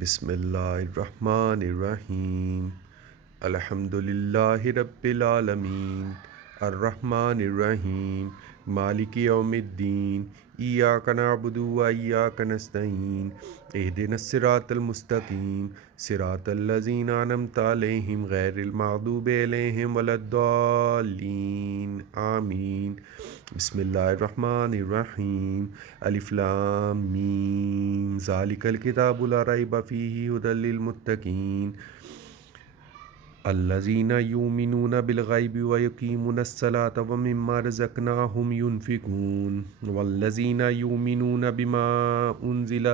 بسم اللہ الرحمن الرحیم الحمد للہ رب العالمین الرحمن الرحیم مالک یوم الدین ایاک نعبد و ایاک نستعین اہدنا الصراط المستقیم صراط الذین انعمت علیہم غیر المغضوب علیہم ولا الضالین آمین بسم اللہ الرحمن الرحیم الف لام میم ذالک الکتاب لا ریب فیہ ھدی للمتقین الذین یؤمنون بالغیب ویقیمون الصلاة ومما رزقناہم ينفقون والذین یؤمنون بما انزل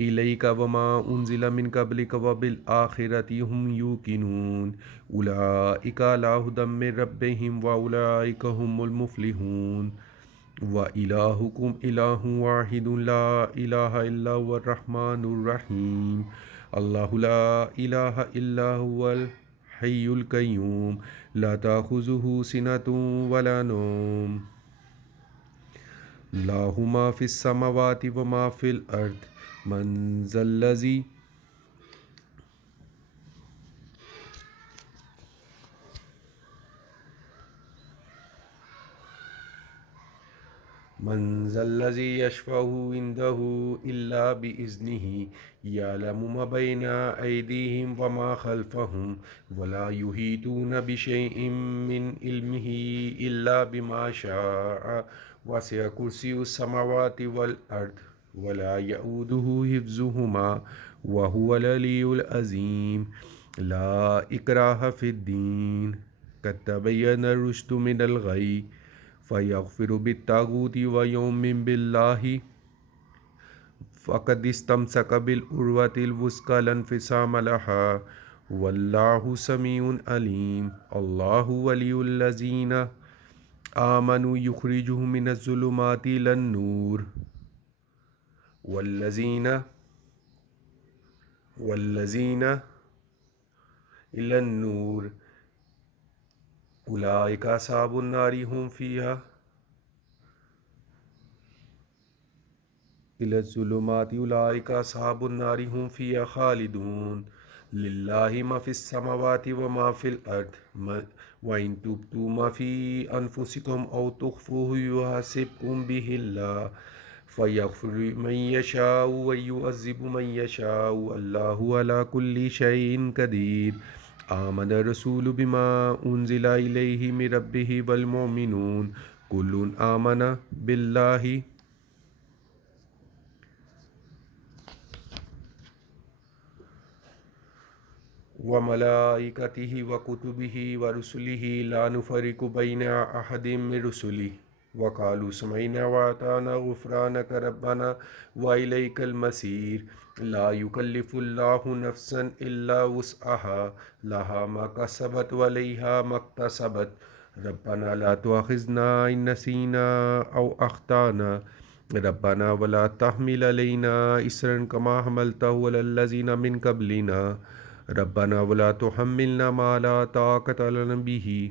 الیک وما انزل من قبلک وبالآخرۃ هم یوقنون اولئک علی ھدی من ربہم واولئک هم المفلحون وإلہکم الہ واحد لا الہ الا هو الرحمن الرحیم اللہ لا الہ الا هو الحی القیوم لا تأخذہ سنۃ ولا نوم لاہ ما فی السماوات وما فی الارض من ذا الذی یشفع عنده الا بإذنہ یعلم ما بین ایدیہم وما خلفہم ولا یحیطون بشیء من علمہ الا بما شاء وسع کرسیہ السماوات والارض ولا یؤودہ حفظہما وہو العلی العظیم لا اکراہ فی الدین قد تبین الرشد من الغی فیغفر بالطاغوت ویؤمن باللہ فقد استمسک بالعروۃ الوثقی لا انفصام لها واللہ سمیع علیم اللہ ولی الذین آمنوا یخرجهم من الظلمات إلى النور والذین إلى النور اولئک اصحاب النار هم فیہا إلى الظلمات اولئک اصحاب النار هم فیہا خالدون للہ ما فی السماوات وما فی الارض وإن تبدوا ما فی انفسکم او تخفوہ یحاسبکم بہ اللہ فیغفر من یشاء ویعذب من یشاء اللہ علی کل شیء قدیر آمن الرسول بما انزل الیہ من ربہ والمؤمنون کل آمن باللہ وملائکتہ وکتبہ ورسلہ لا نفرق بین احد من رسلہ وقالوا سمعنا واطعنا غفرانک ربنا والیک المصیر لا یکلف اللہ نفسا الا وسعها لها ما کسبت وعلیہا ما اکتسبت ربنا لا تؤاخذنا ان نسینا او اخطأنا ربنا ولا تحمل علینا اصرا كما حملته على الذین من قبلنا ربنا ولا تحملنا ما لا طاقة لنا به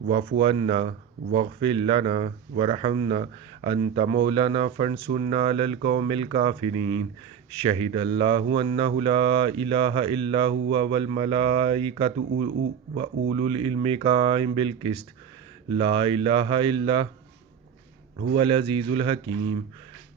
واعف عنا واغفر لنا وارحمنا انت مولانا فانصرنا على القوم الكافرين شهد الله انه لا اله الا هو والملائكة واولو العلم قائما بالقسط لا اله الا هو العزیز الحکیم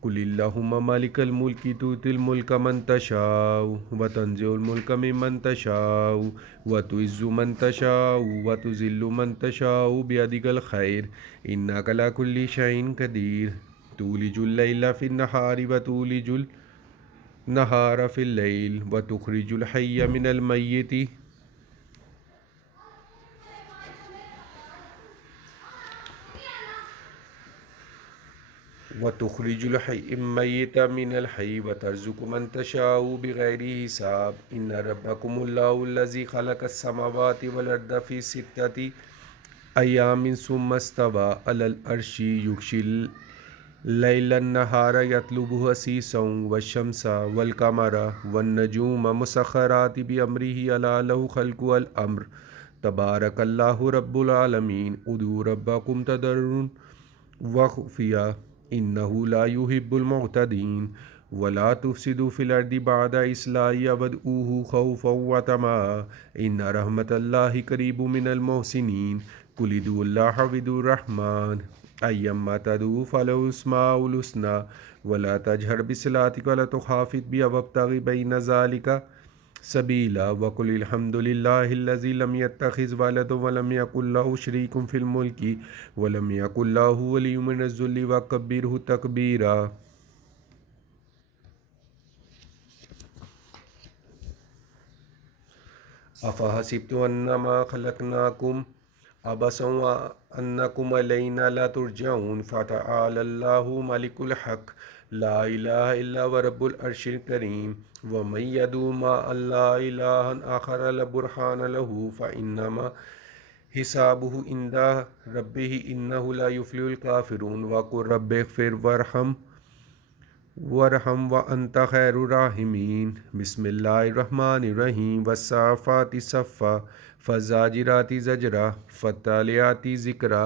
قل اللہم مالک الملک تؤتی الملک من تشاء وتنزع الملک ممن تشاء وتعز من تشاء وتذل من تشاء بیدک الخیر انک علی کل شیء قدیر تولج اللیل فی النہار وتولج النہار فی اللیل وتخرج الحی من المیت وتخرج المیت من الحی وترزق من تشاء بغیر حساب ان ربکم اللہ الذی خلق السماوات والارض فی ستۃ ایام ثم استوى علی العرش یغشی اللیل النہار یطلبہ حثیثا والشمس والقمر والنجوم مسخرات بامرہ الا لہ خلق والامر تبارک اللہ رب العالمین ادعوا ربکم تضرعا وخفیا انہ لا یحب المعتدین ولا تفسدوا في الأرض بعد إصلاحها وادعوه خوفا وطمعا إن رحمة الله قريب من المحسنين قل ادعوا الله وادعوا الرحمن أيما تدعوا فله الأسماء الحسنى ولا تجهر بصلاتك ولا تخافت بها وابتغ بين ذلك سبيلا وقل الحمد لله الذي لم يتخذ ولدا ولم يكن له شريك في الملك ولم يكن له ولي من الذل وكبره تكبيرا. أفحسبتم أنما خلقناكم عبثا وأنكم إلينا لا ترجعون فتعالى الله ملك الحق لا إله إلا هو رب العرش الكريم ومن يدعو مع الله إلها آخر لا برهان له فإنما حسابه عند ربه إنه لا يفلح الكافرون وقل رب اغفر وارحم وانت خیر الراحمین. بسم اللہ الرحمن الرحیم. والصافات صفا فالزاجرات زجرا فالتاليات ذکرا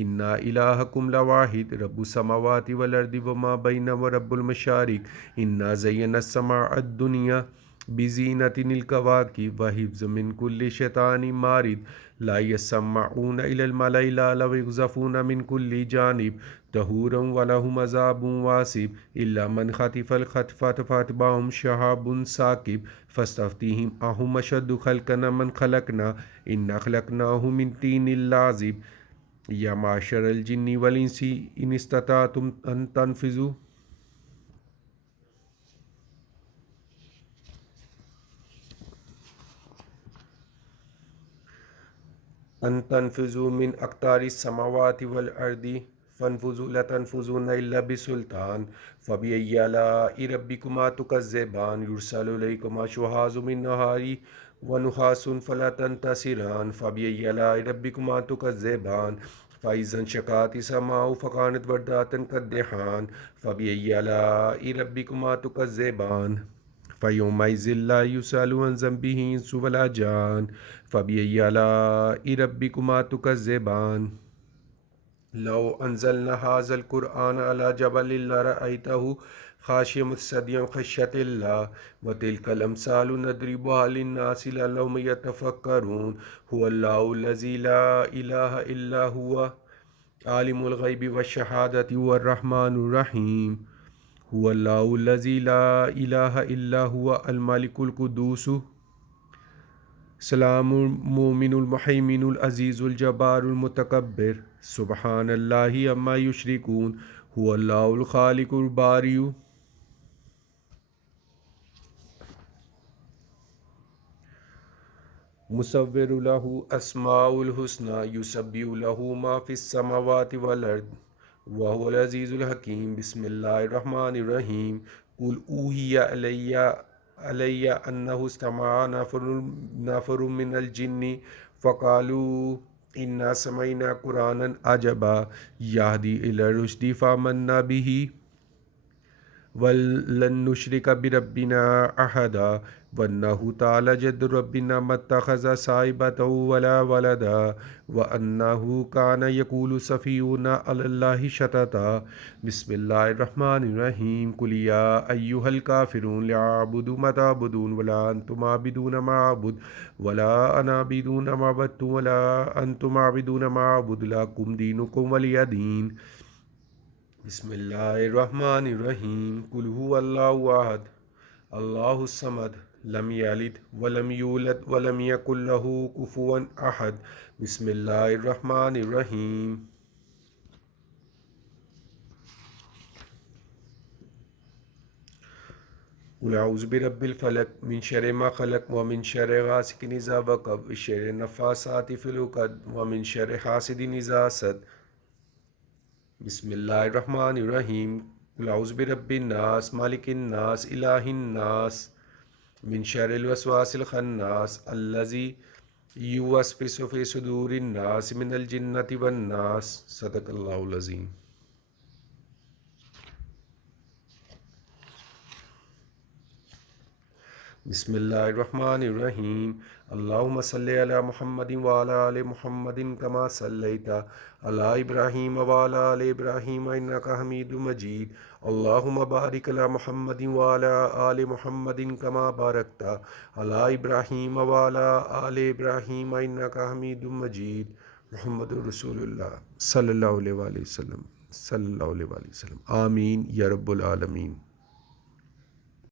ان الہکم لواحد رب السماوات والارض وما بینہما ورب المشارق انا زینا السماء الدنیا بزینۃ الکواکب وحفظا من کل شیطان مارد لا يسمعون الى الملأ الاعلی ويقذفون من كل جانب دحورا ولهم عذاب واصب الا من خطف الخطفة فاتبعهم شهاب ثاقب فاستفتهم اهم اشد خلقا من خلقنا انا خلقناهم من طين لازب یا معشر الجن والانس ان استطعتم ان تنفذوا من اقطار السماوات والارض فانفذوا لا تنفذون الا بسلطان فبأي آلاء ربكما تكذبان يرسل اليكما شواظ من نهار ونحاس فلا تنتصران فبأي آلاء ربكما تكذبان فإذا انشقت السماء فكانت وردة كالدهان فبأي آلاء ربكما تكذبان فيومئذ لا يسأل عن ذنبه إنس ولا جان فبأي آلاء ربكما تكذبان لو انزلنا هذا القرآن على جبل لرأيته خاشعا متصدعا من خشية الله وتلك الأمثال نضربها للناس لعلهم يتفكرون هو الله الذي لا إله إلا هو عالم الغيب والشهادة هو الرحمن الرحيم هو الله الذي لا إله إلا هو الملك القدوس سلام المؤمن المحیمن العزیز الجبار المتکبر سبحان اللہ عما یشرکون هو اللہ الخالق الباری مصور له اسماء الحسنى یسبح له ما فی السماوات والارض وهو العزیز الحکیم. بسم اللہ الرحمن الرحیم. قل اوحی علی انہ استمع نفر من الجن فقالوا انا سمعنا قرآنا عجبا یہدی الی الرشد فآمنا به ولن نشرک بربنا احدا وانہ تعالی جد ربنا ما اتخذ صاحبۃ ولا ولدا وانہ کان یقول سفیہنا علی اللہ شططا. بسم اللہ الرحمن الرحیم. قل یا ایہا الکافرون لا اعبد ما تعبدون ولا انتم عابدون ما اعبد ولا انا عابد ما عبدتم ولا انتم عابدون ما اعبد لکم دینکم ولی دین. بسم اللہ الرحمن الرحیم. قل هو اللہ احد اللہ الصمد لم یلد ولم یولد ولم یکن له کفوا احد. بسم اللہ الرحمن الرحیم. قل اعوذ برب الفلق من شر ما خلق ومن شر غاسق اذا وقب وشر النفاثات في العقد ومن شر حاسد اذا حسد. بسم اللہ الرحمن الرحیم. قل اعوذ برب الناس مالک الناس الہ الناس من شر الوسواس الخناس الذی یوسوس فی صدور الناس من الجنۃ والناس. صدق اللہ العظیم. بسم اللہ الرحمن الرحیم اللہم صلی علی محمد وعلی آل محمد کما صلیت علی ابراہیم وعلی آل ابراہیم انکا حمید مجید اللہم بارک علی محمد وعلی آل محمد کما بارکت علی ابراہیم وعلی آل ابراہیم انکا حمید مجید محمد رسول اللہ صلی اللہ علیہ وآلہ وسلم صلی اللہ علیہ وآلہ وسلم آمین یا رب العالمین.